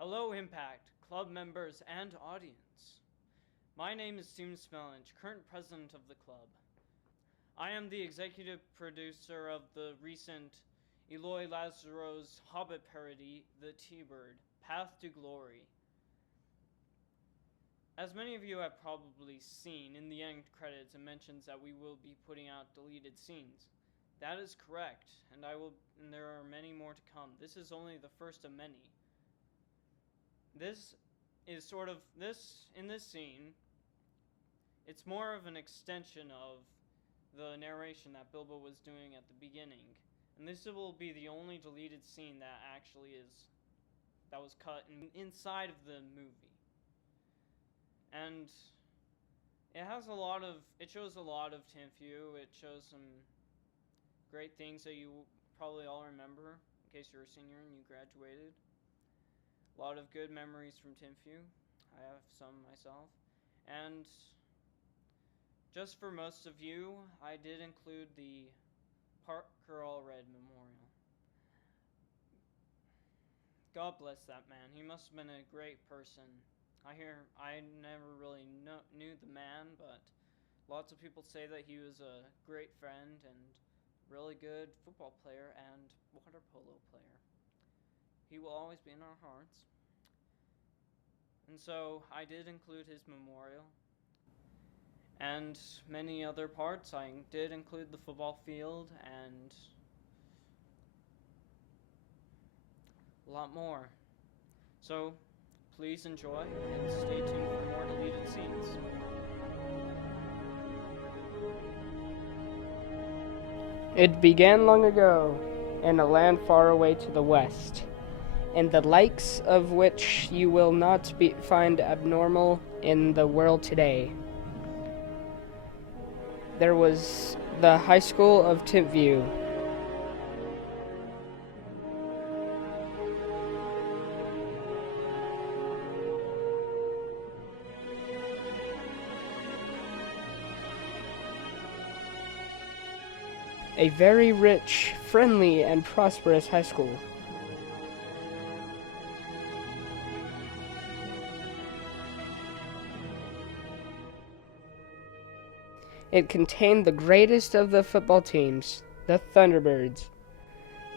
Hello, Impact, club members, and audience. My name is Steven Smellinch, current president of the club. I am the executive producer of the recent Eloy Lazaro's Hobbit parody, The T-Bird, Path to Glory. As many of you have probably seen, in the end credits it mentions that we will be putting out deleted scenes. That is correct, and there are many more to come. This is only the first of many. This is in this scene, it's more of an extension of the narration that Bilbo was doing at the beginning. And this will be the only deleted scene that was cut inside of the movie. And it shows a lot of Tinfu. It shows some great things that you probably all remember, in case you're a senior and you graduated. A lot of good memories from Tinfu. I have some myself. And just for most of you, I did include the Parker Allred Memorial. God bless that man. He must have been a great person. I never really knew the man, but lots of people say that he was a great friend and really good football player and water polo player. He will always be in our hearts. And so I did include his memorial. And many other parts. I did include the football field and a lot more. So please enjoy and stay tuned for more deleted scenes. It began long ago, in a land far away to the west, in the likes of which you will not find abnormal in the world today. There was the High School of Tipview. A very rich, friendly, and prosperous high school. It contained the greatest of the football teams, the Thunderbirds.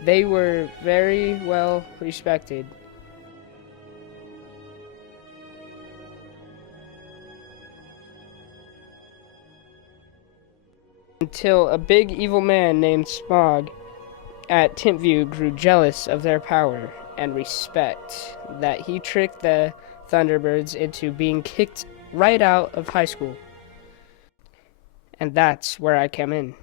They were very well respected. Until a big evil man named Smog at Tipview grew jealous of their power and respect, that he tricked the Thunderbirds into being kicked right out of high school. And that's where I come in.